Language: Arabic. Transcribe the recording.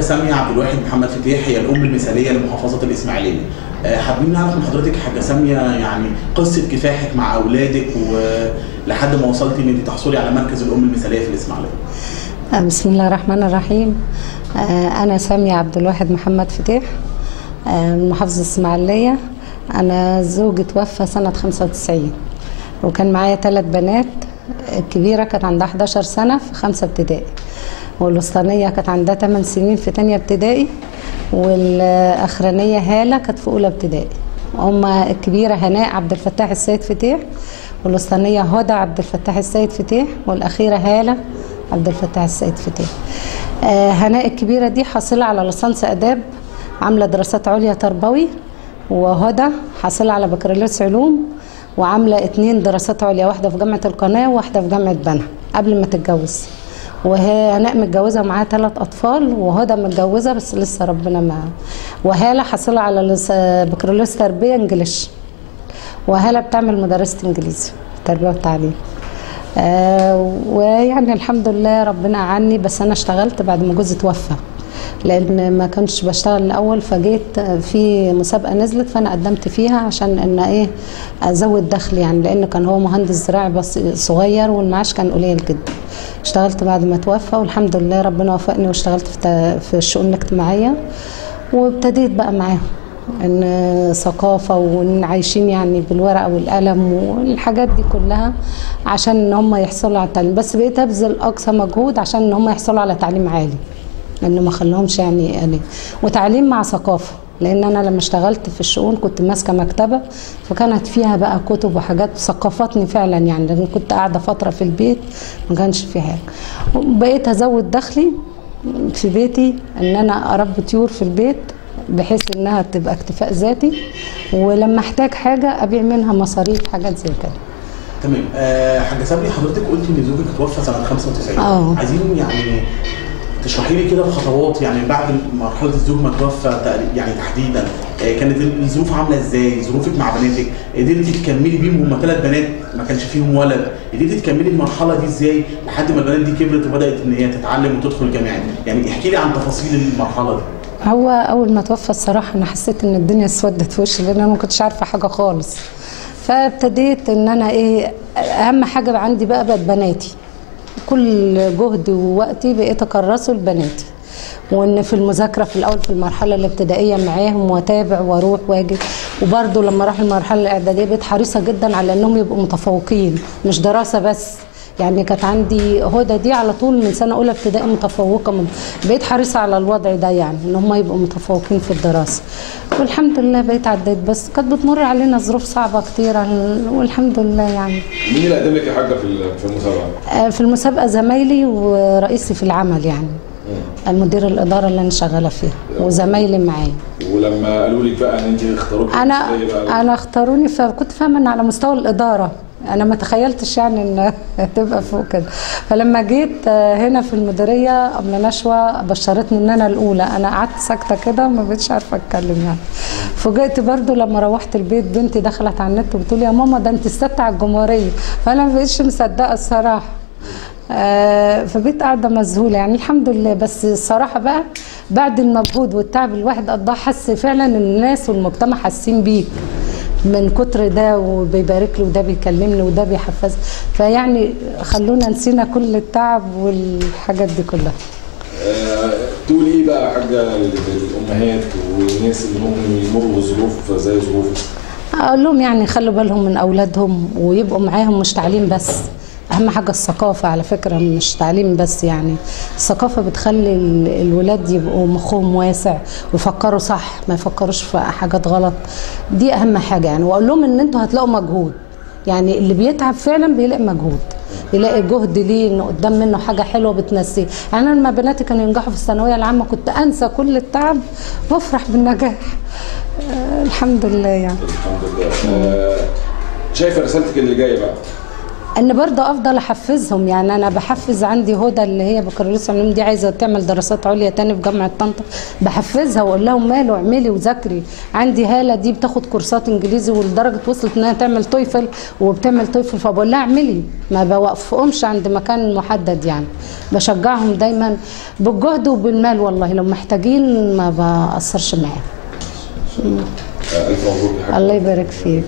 سامية عبد الواحد محمد فتيح هي الأم المثالية لمحافظة الإسماعيلية. حابين نعرف من حضرتك حاجة سامية، يعني قصة كفاحك مع أولادك ولحد ما وصلتي إن أنت تحصلي على مركز الأم المثالية في الإسماعيلية. بسم الله الرحمن الرحيم. أنا سامية عبد الواحد محمد فتيح من محافظة الإسماعيلية. أنا زوجي توفى سنة 95 وكان معايا 3 بنات. الكبيرة كانت عندها 11 سنة في 5 ابتدائي، والوسطانية كانت عندها 8 سنين في 2 ابتدائي، والأخرانية هالة كانت في أولى ابتدائي. هما الكبيرة هناء عبد الفتاح السيد فتيح، والوسطانية هدى عبد الفتاح السيد فتيح، والأخيرة هالة عبد الفتاح السيد فتيح. هناء الكبيرة دي حاصلة على ليسانس آداب، عاملة دراسات عليا تربوي، وهدى حاصلة على بكالوريوس علوم، وعاملة 2 دراسات عليا، واحدة في جامعة القناة وواحدة في جامعة بنها قبل ما تتجوز. وهناء متجوزة معاها 3 أطفال، وهدى متجوزة بس لسه ربنا ما. وهالة حاصلة على بكالوريوس تربية انجليش، وهالة بتعمل مدرسة انجليزي تربية والتعليم. ويعني الحمد لله ربنا أعني، بس أنا اشتغلت بعد ما جوزي توفى لأن ما كنتش بشتغل الأول، فجيت في مسابقة نزلت فأنا قدمت فيها عشان إن إيه أزود دخل، يعني لأن كان هو مهندس زراعي بس صغير والمعاش كان قليل جدا. اشتغلت بعد ما توفى والحمد لله ربنا وفقني، واشتغلت في الشؤون الاجتماعية، وابتديت بقى معاهم ان ثقافه وان عايشين يعني بالورقه والقلم والحاجات دي كلها عشان ان هم يحصلوا على التعليم. بس بقيت ابذل اقصى مجهود عشان ان هم يحصلوا على تعليم عالي، لان ما خليهمش يعني وتعليم مع ثقافه، لان انا لما اشتغلت في الشؤون كنت ماسكه مكتبه، فكانت فيها بقى كتب وحاجات ثقفتني فعلا، يعني لان كنت قاعده فتره في البيت ما كانش في حاجه. بقيت ازود دخلي في بيتي ان انا اربي طيور في البيت بحيث انها تبقى اكتفاء ذاتي، ولما احتاج حاجه ابيع منها مصاريف حاجات زي كده. تمام. حاجة سامية، حضرتك قلتي ان زوجك توفى سنة 95. عايزين يعني تشرحي لي كده بخطوات، يعني بعد مرحلة الزوج ما توفى يعني تحديدا كانت الظروف عاملة ازاي؟ ظروفك مع بناتك، قدرتي تكملي بيهم؟ هم 3 بنات ما كانش فيهم ولد، قدرتي تكملي المرحلة دي ازاي لحد ما البنات دي كبرت وبدأت ان هي تتعلم وتدخل الجامعات؟ يعني احكي لي عن تفاصيل المرحلة دي. هو اول ما توفى الصراحه انا حسيت ان الدنيا اسودت في وشي، لان انا ما كنتش عارفه حاجه خالص. فابتديت ان انا اهم حاجه عندي بقت بناتي، كل جهدي ووقتي بقيت اكرسه لبناتي، وان في المذاكره في الاول في المرحله الابتدائيه معاهم واتابع واروح واجي، وبرده لما راح المرحله الاعداديه بقيت حريصه جدا على انهم يبقوا متفوقين مش دراسه بس. يعني كانت عندي هدى دي على طول من سنه اولى ابتدائي متفوقه، بقيت حريصه على الوضع ده، يعني ان هم يبقوا متفوقين في الدراسه، والحمد لله بقيت عديت. بس كانت بتمر علينا ظروف صعبه كتيره والحمد لله. يعني مين اللي قدم لك يا حاجه في المسابقه؟ في المسابقه زمايلي ورئيسي في العمل، يعني المدير الاداره اللي انا شغاله فيها وزمايلي معايا. ولما قالوا لك بقى ان انت اختاروك انا اختاروني، فكنت فاهمه ان على مستوى الاداره، انا ما تخيلتش يعني ان هتبقى فوق كده. فلما جيت هنا في المديريه قبل نشوه بشرتني ان انا الاولى، انا قعدت ساكته كده ما بقتش عارفه اتكلم. يعني فوجئت برضو لما روحت البيت بنتي دخلت على النت وبتقول يا ماما ده انت السادسه على الجمهوريه، فانا ما بقتش مصدقه الصراحه. فبقيت قاعده مذهوله يعني الحمد لله. بس الصراحه بقى بعد المجهود والتعب الواحد قضاه حس فعلا ان الناس والمجتمع حاسين بيه من كتر ده، وبيبارك له وده بيكلمني وده بيحفز، فيعني خلونا نسينا كل التعب والحاجات دي كلها. تقولي ايه بقى حاجه للامهات والناس اللي ممكن يمروا بظروف زي ظروفك؟ اقول لهم يعني خلوا بالهم من اولادهم ويبقوا معاهم، مش تعليم بس، اهم حاجه الثقافه على فكره، مش تعليم بس. يعني الثقافه بتخلي الولاد يبقوا مخهم واسع ويفكروا صح، ما يفكروش في حاجات غلط، دي اهم حاجه يعني. واقول لهم ان انتوا هتلاقوا مجهود، يعني اللي بيتعب فعلا بيلاقي مجهود، يلاقي جهد ليه انه قدام منه حاجه حلوه بتنسيه. يعني انا لما بناتي كانوا ينجحوا في الثانويه العامه كنت انسى كل التعب وافرح بالنجاح. الحمد لله يعني. الحمد لله. شايفه رسالتك اللي جايه بقى؟ ان برضه افضل احفزهم. يعني انا بحفز، عندي هدى اللي هي بكالوريوس علوم دي عايزه تعمل دراسات عليا تاني في جامعه طنطا، بحفزها واقول لهم ماله اعملي وذاكري. عندي هاله دي بتاخد كورسات انجليزي ولدرجه وصلت انها تعمل تويفل وبتعمل تويفل، فبقول لها اعملي، ما بوقفهمش عند مكان محدد. يعني بشجعهم دايما بالجهد وبالمال، والله لو محتاجين ما بقصرش معاهم. الف مبروك يا حاجه. الله يبارك فيك.